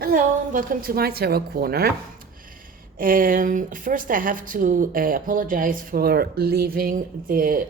Hello and welcome to my tarot corner. First, I have to apologize for leaving the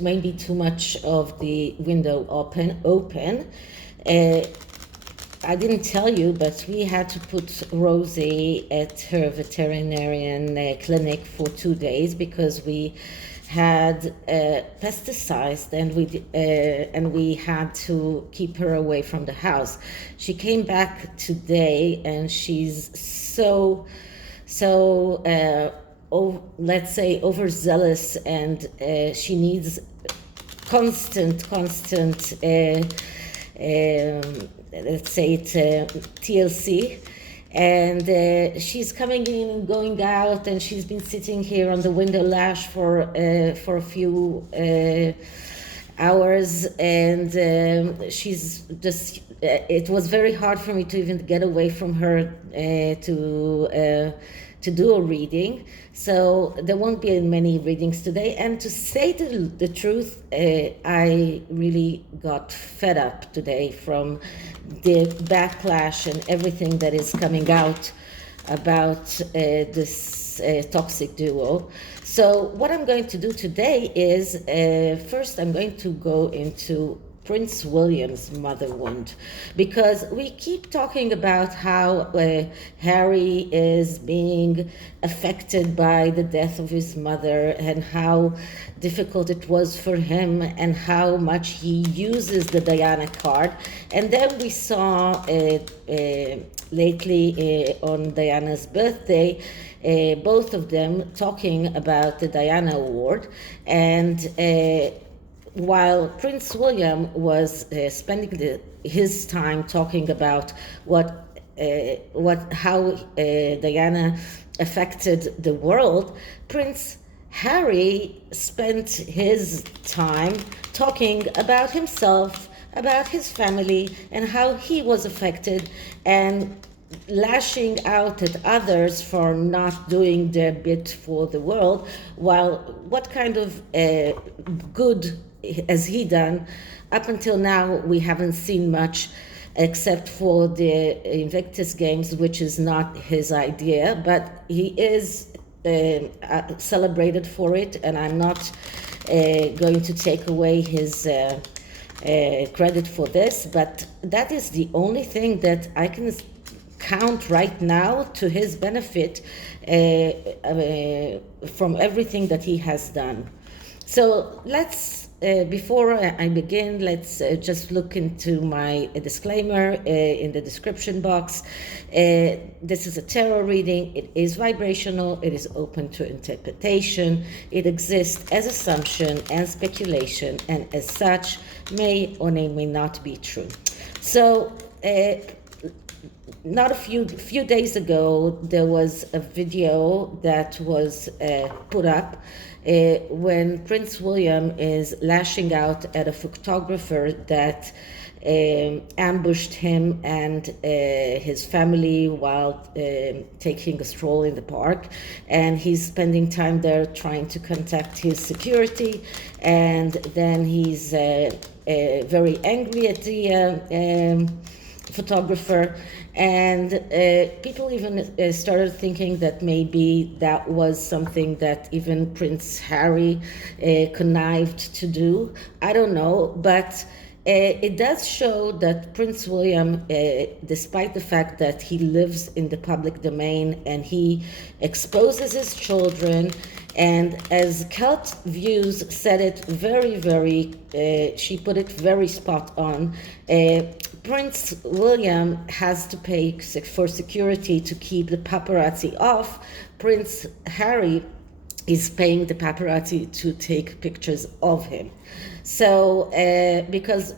maybe too much of the window open. Uh, I didn't tell you, but we had to put Rosie at her veterinarian clinic for 2 days because we had pesticides and we had to keep her away from the house. She came back today and she's let's say overzealous, and she needs constant let's say it TLC, and she's coming in and going out, and she's been sitting here on the window ledge for a few hours, and she's just it was very hard for me to even get away from her to do a reading. So there won't be many readings today. And to say the truth, I really got fed up today from the backlash and everything that is coming out about this toxic duo. So what I'm going to do today is first I'm going to go into Prince William's mother wound, because we keep talking about how Harry is being affected by the death of his mother and how difficult it was for him and how much he uses the Diana card. And then we saw lately on Diana's birthday, both of them talking about the Diana Award, and while Prince William was spending his time talking about how Diana affected the world, Prince Harry spent his time talking about himself, about his family, and how he was affected, and lashing out at others for not doing their bit for the world. While what kind of good has he done? Up until now, we haven't seen much, except for the Invictus Games, which is not his idea, but he is celebrated for it, and I'm not going to take away his credit for this, but that is the only thing that I can count right now to his benefit from everything that he has done. So let's before I begin, let's just look into my disclaimer in the description box. This is a tarot reading. It is vibrational. It is open to interpretation. It exists as assumption and speculation, and as such may or may not be true. So not a few days ago, there was a video that was put up when Prince William is lashing out at a photographer that ambushed him and his family while taking a stroll in the park, and he's spending time there trying to contact his security, and then he's very angry at the photographer, and people even started thinking that maybe that was something that even Prince Harry connived to do. I don't know, but it does show that Prince William, despite the fact that he lives in the public domain and he exposes his children, and as Celt Views said it she put it very spot on, Prince William has to pay for security to keep the paparazzi off. Prince Harry is paying the paparazzi to take pictures of him. So because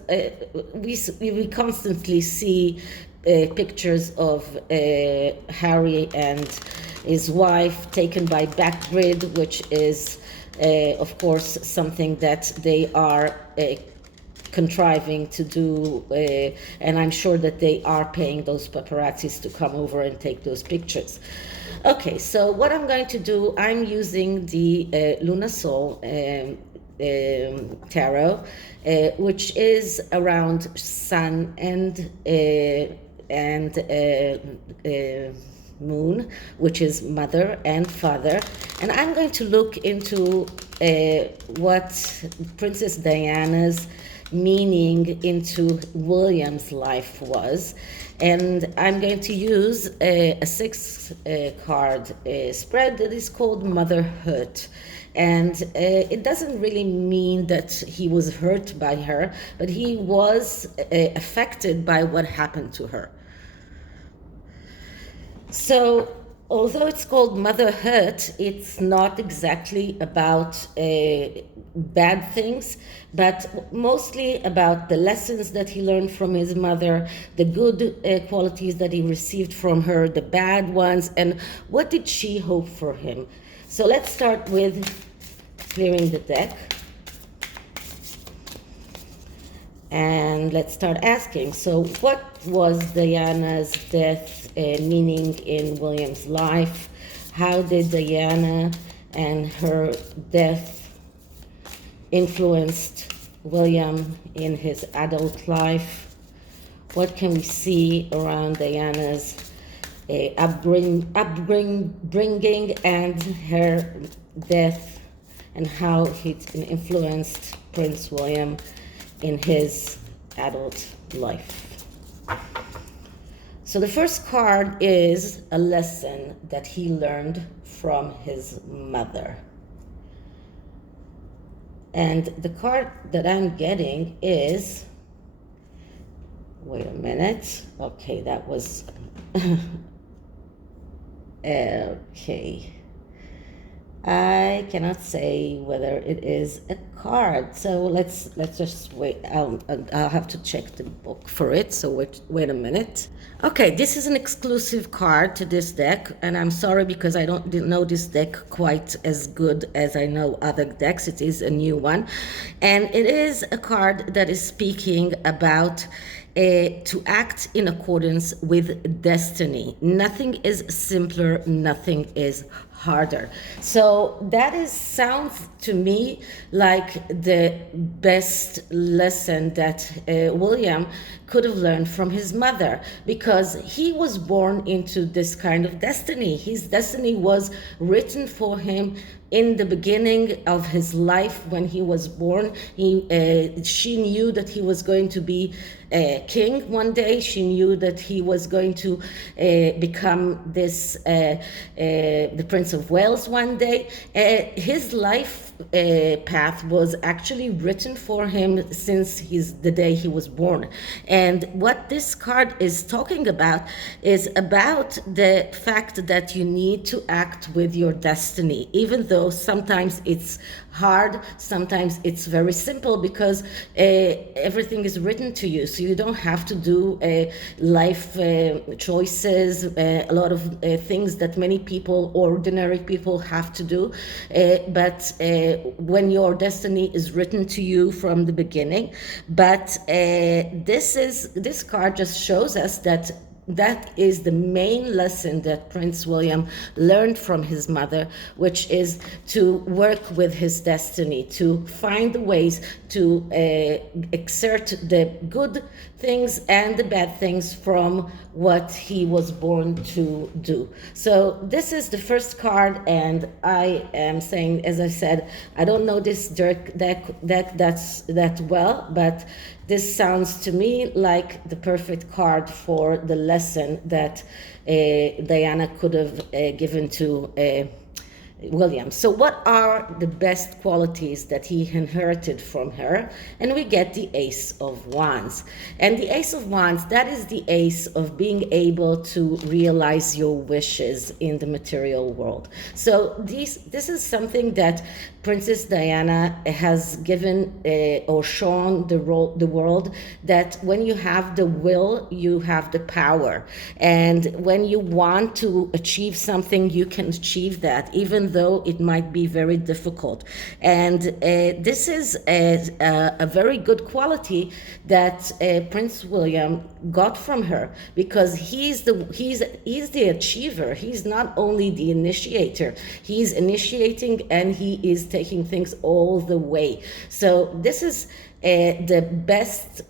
we constantly see pictures of Harry and his wife taken by Backgrid, which is of course something that they are contriving to do, and I'm sure that they are paying those paparazzis to come over and take those pictures. Okay, so what I'm going to do, I'm using the Lunasol tarot, which is around sun and and moon, which is mother and father. And I'm going to look into what Princess Diana's meaning into William's life was. And I'm going to use a six card spread that is called Motherhood. And it doesn't really mean that he was hurt by her, but he was affected by what happened to her. So, although it's called motherhood, it's not exactly about bad things, but mostly about the lessons that he learned from his mother, the good qualities that he received from her, the bad ones, and what did she hope for him. So let's start with clearing the deck. And let's start asking, so what was Diana's death meaning in William's life? How did Diana and her death influenced William in his adult life? What can we see around Diana's upbringing and her death, and how it influenced Prince William in his adult life? So the first card is a lesson that he learned from his mother. And the card that I'm getting is, wait a minute, okay, that was, okay. I cannot say whether it is a card, so let's just wait. I'll have to check the book for it. So wait a minute. Okay, this is an exclusive card to this deck, and I'm sorry because I didn't know this deck quite as good as I know other decks. It is a new one, and it is a card that is speaking about to act in accordance with destiny. Nothing is simpler, nothing is harder. So that sounds to me like the best lesson that William could have learned from his mother, because he was born into this kind of destiny. His destiny was written for him in the beginning of his life. When he was born, she knew that he was going to be king one day. She knew that he was going to become the Prince of Wales one day. His life path was actually written for him since the day he was born. And what this card is talking about is about the fact that you need to act with your destiny, even though sometimes it's hard, sometimes it's very simple, because everything is written to you. So you don't have to do life choices, a lot of things that many people, ordinary people, have to do. But when your destiny is written to you from the beginning. But this card just shows us that is the main lesson that Prince William learned from his mother, which is to work with his destiny, to find the ways to exert the good things and the bad things from what he was born to do. So this is the first card, and I am saying, as I said, I don't know this deck that well, but this sounds to me like the perfect card for the lesson that Diana could have given to William. So what are the best qualities that he inherited from her? And we get the Ace of Wands. And the Ace of Wands, that is the ace of being able to realize your wishes in the material world. So this is something that Princess Diana has given or shown the world, that when you have the will, you have the power. And when you want to achieve something, you can achieve that, even though it might be very difficult. And this is a very good quality that Prince William got from her, because he's the achiever. He's not only the initiator, he's initiating and he is taking things all the way. So this is the best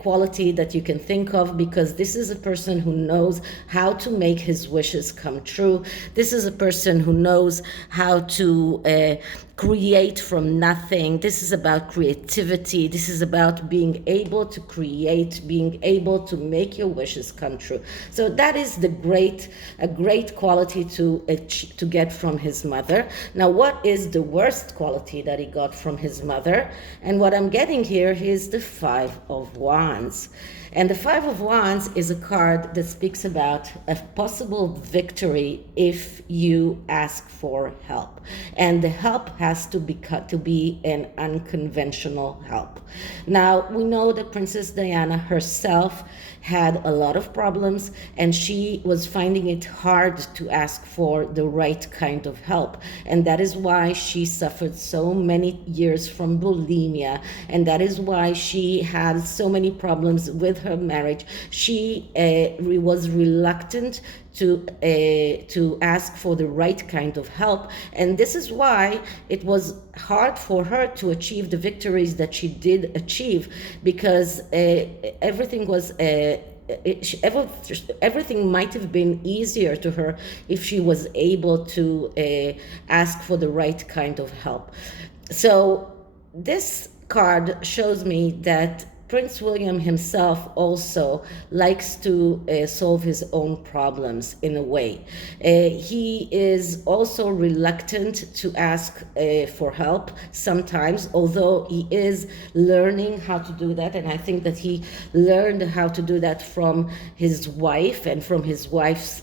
quality that you can think of, because this is a person who knows how to make his wishes come true. This is a person who knows how to create from nothing. This is about creativity. This is about being able to create, being able to make your wishes come true. So that is a great quality to get from his mother. Now, what is the worst quality that he got from his mother? And what I'm getting here is the Five of Wands. And the Five of Wands is a card that speaks about a possible victory if you ask for help. And the help has to be an unconventional help. Now, we know that Princess Diana herself had a lot of problems, and she was finding it hard to ask for the right kind of help. And that is why she suffered so many years from bulimia, and that is why she had so many problems with her marriage. She was reluctant to ask for the right kind of help, and this is why it was hard for her to achieve the victories that she did achieve, because everything was everything might have been easier to her if she was able to ask for the right kind of help. So this card shows me that Prince William himself also likes to solve his own problems in a way. He is also reluctant to ask for help sometimes, although he is learning how to do that. And I think that he learned how to do that from his wife and from his wife's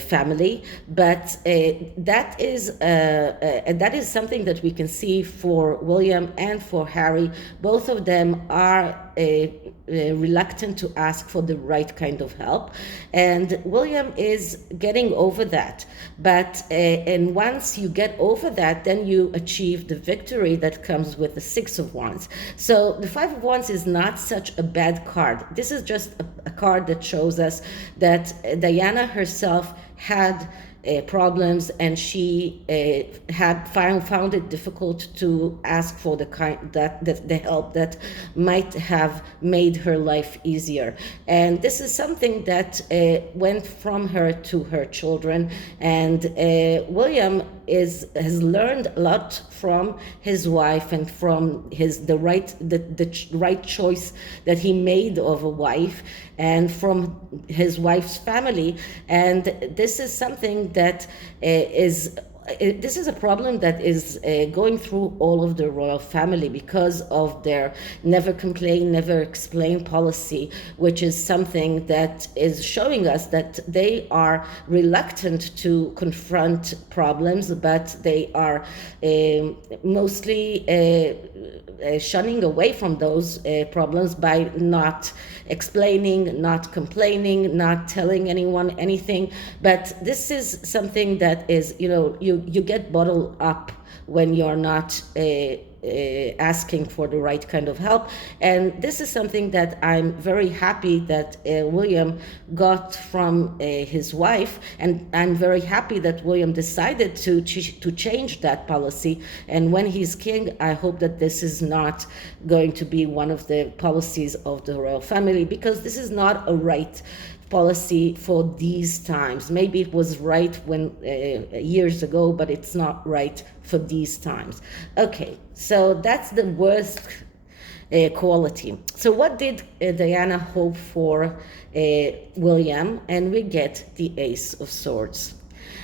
family. But that is something that we can see for William and for Harry. Both of them are reluctant to ask for the right kind of help, and William is getting over that. But and once you get over that, then you achieve the victory that comes with the Six of Wands. So the Five of Wands is not such a bad card. This is just a card that shows us that Diana herself had problems, and she had found it difficult to ask for the help that might have made her life easier. And this is something that went from her to her children. And William has learned a lot from his wife and from the right choice that he made of a wife, and from his wife's family. And this is something that this is a problem that is going through all of the royal family because of their never complain, never explain policy, which is something that is showing us that they are reluctant to confront problems, but they are mostly shunning away from those problems by not explaining, not complaining, not telling anyone anything. But this is something that is, you get bottled up when you're not asking for the right kind of help. And this is something that I'm very happy that William got from his wife, and I'm very happy that William decided to change that policy. And when he's king, I hope that this is not going to be one of the policies of the royal family, because this is not a right policy for these times. Maybe it was right when years ago, but it's not right for these times. Okay, so that's the worst quality. So what did Diana hope for William? And we get the Ace of Swords.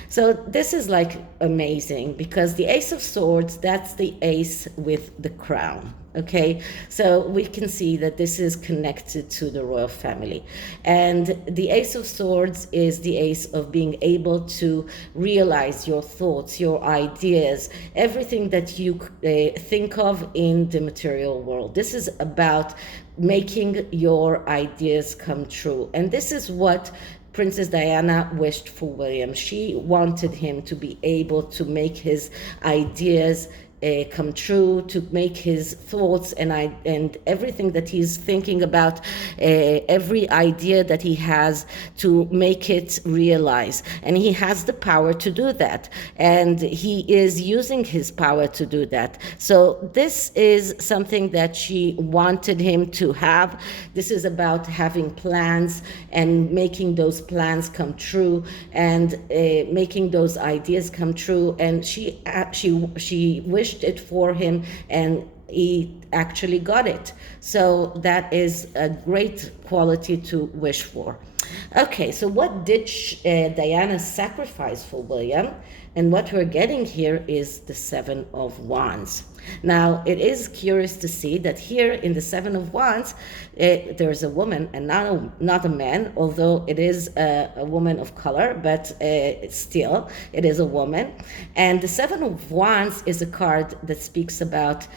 So this is like amazing, because the Ace of Swords, that's the ace with the crown. Okay, so we can see that this is connected to the royal family. And the Ace of Swords is the ace of being able to realize your thoughts, your ideas, everything that you think of in the material world. This is about making your ideas come true. And this is what Princess Diana wished for William. She wanted him to be able to make his ideas come true, to make his thoughts and everything that he's thinking about, every idea that he has, to make it realize. And he has the power to do that, and he is using his power to do that. So this is something that she wanted him to have. This is about having plans and making those plans come true, and making those ideas come true. And she wished it for him, and he actually got it. So that is a great quality to wish for. Okay, so what did Diana sacrifice for William? And what we're getting here is the Seven of Wands. Now, it is curious to see that here in the Seven of Wands, there's a woman and not a man, although it is a woman of color, but still, it is a woman. And the Seven of Wands is a card that speaks about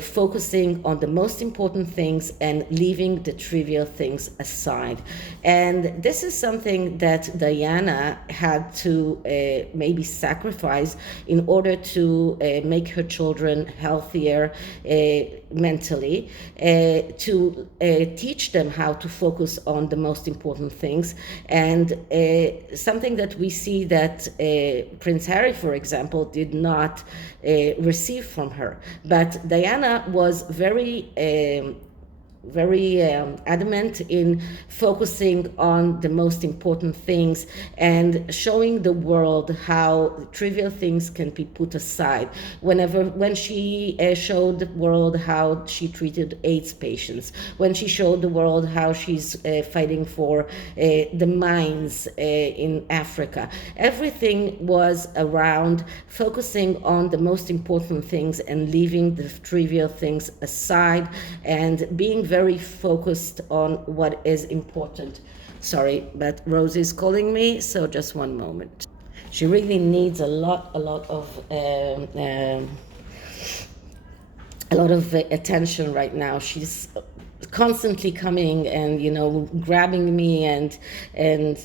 focusing on the most important things and leaving the trivial things aside. And this is something that Diana had to maybe sacrifice in order to make her children healthier mentally, to teach them how to focus on the most important things. And something that we see that Prince Harry, for example, did not receive from her. But Diana was very adamant in focusing on the most important things and showing the world how trivial things can be put aside. When she showed the world how she treated AIDS patients, when she showed the world how she's fighting for the mines in Africa, everything was around focusing on the most important things and leaving the trivial things aside, and being very focused on what is important. Sorry, but Rose is calling me, so just one moment. She really needs a lot of attention right now. She's constantly coming and grabbing me and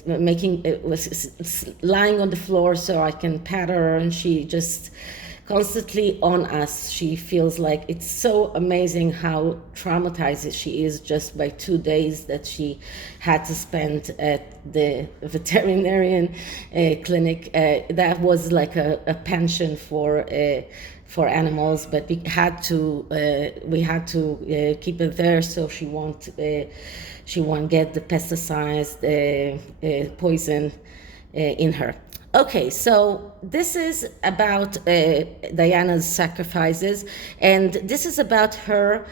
making it was lying on the floor so I can pat her, and she just constantly on us. She feels like it's so amazing how traumatized she is just by 2 days that she had to spend at the veterinarian clinic. That was like a pension for animals, but we had to keep it there so she won't get the pesticides, poison in her. Okay, so this is about Diana's sacrifices, and this is about her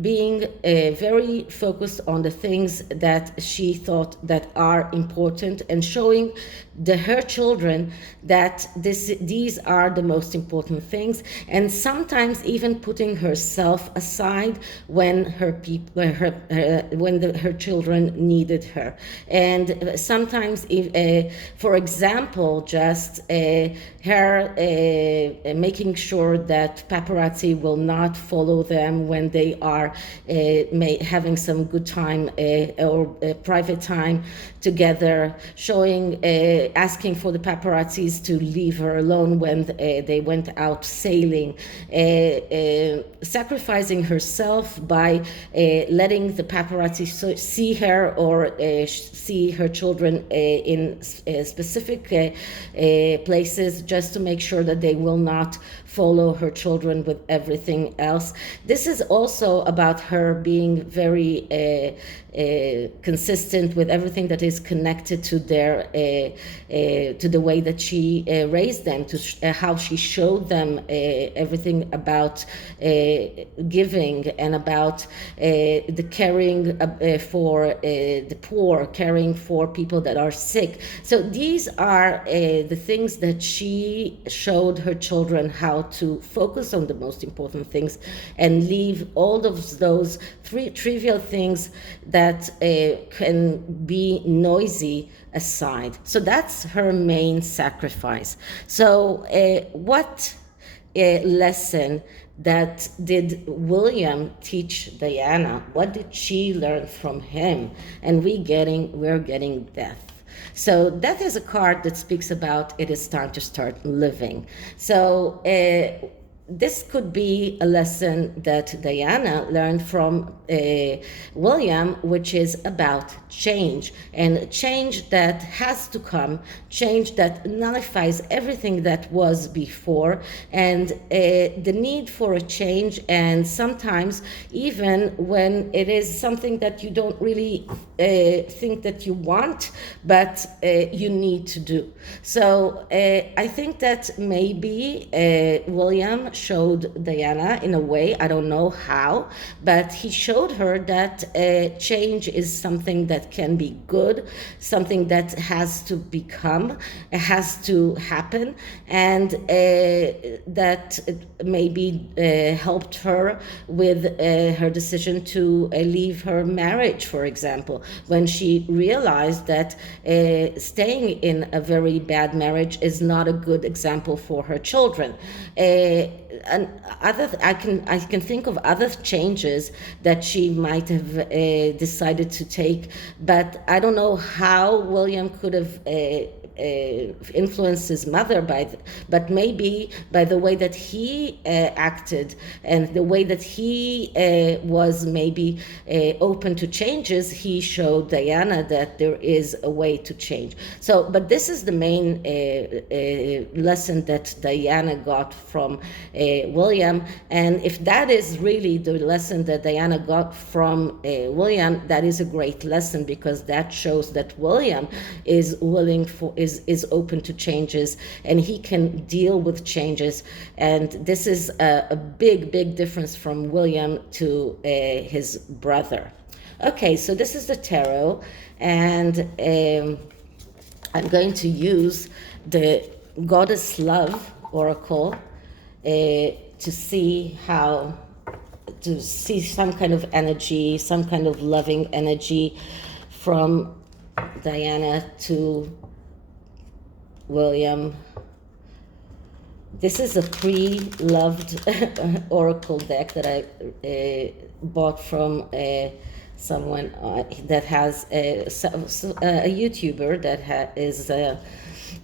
being very focused on the things that she thought that are important, and showing her children that these are the most important things, and sometimes even putting herself aside when her children needed her. And sometimes, for example, just her making sure that paparazzi will not follow them when they are having some good time or private time together, asking for the paparazzis to leave her alone when they went out sailing, sacrificing herself by letting the paparazzi see her or see her children in specific places, just to make sure that they will not follow her children with everything else. This is also about her being very consistent with everything that is connected to to the way that she raised them, to how she showed them everything about giving and about the caring for the poor, caring for people that are sick. So these are the things that she showed her children how to focus on the most important things and leave all of those trivial things that can be noisy aside. So that's her main sacrifice. So what lesson that did William teach Diana? What did she learn from him? And we're getting death. So death is a card that speaks about it is time to start living. So this could be a lesson that Diana learned from William, which is about change, and change that has to come, change that nullifies everything that was before, and the need for a change, and sometimes even when it is something that you don't really think that you want, but you need to do. So I think that maybe William showed Diana in a way, I don't know how, but he showed her that change is something that can be good, something that has to become, has to happen, and that maybe helped her with her decision to leave her marriage, for example, when she realized that staying in a very bad marriage is not a good example for her children. And I can think of other changes that she might have decided to take, but I don't know how William could have influenced his mother but maybe by the way that he acted and the way that he was maybe open to changes. He showed Diana that there is a way to change. So, but this is the main lesson that Diana got from William, and if that is really the lesson that Diana got from William, that is a great lesson, because that shows that William is willing for is open to changes, and he can deal with changes. And this is a big difference from William to his brother. Okay, so this is the tarot, and I'm going to use the Goddess Love Oracle to see some kind of energy, some kind of loving energy from Diana to William. This is a pre-loved oracle deck that I bought from someone that has a YouTuber that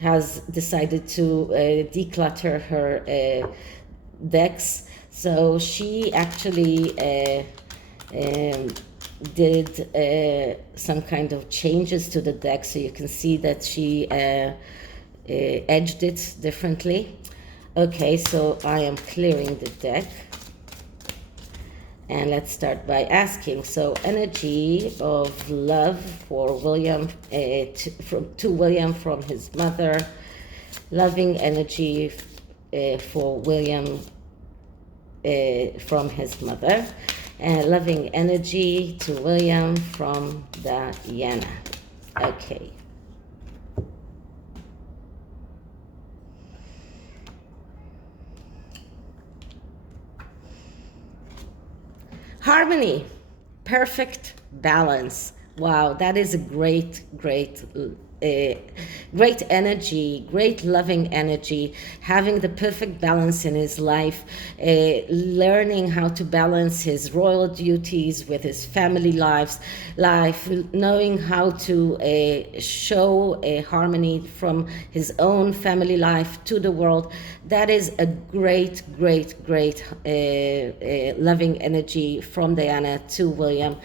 has decided to declutter her decks. So she actually did some kind of changes to the deck, so you can see that she edged it differently. Okay, so I am clearing the deck, and let's start by asking. So, energy of love for William, to William from his mother, loving energy for William from his mother, and loving energy to William from Diana. Okay. Harmony, perfect balance. Wow, that is a great energy, great loving energy, having the perfect balance in his life, learning how to balance his royal duties with his family life, knowing how to show a harmony from his own family life to the world. That is a great loving energy from Diana to William.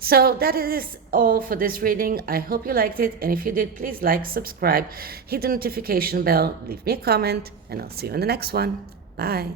So that is all for this reading. I hope you liked it, and if you did, please like, subscribe, hit the notification bell, leave me a comment, and I'll see you in the next one. Bye.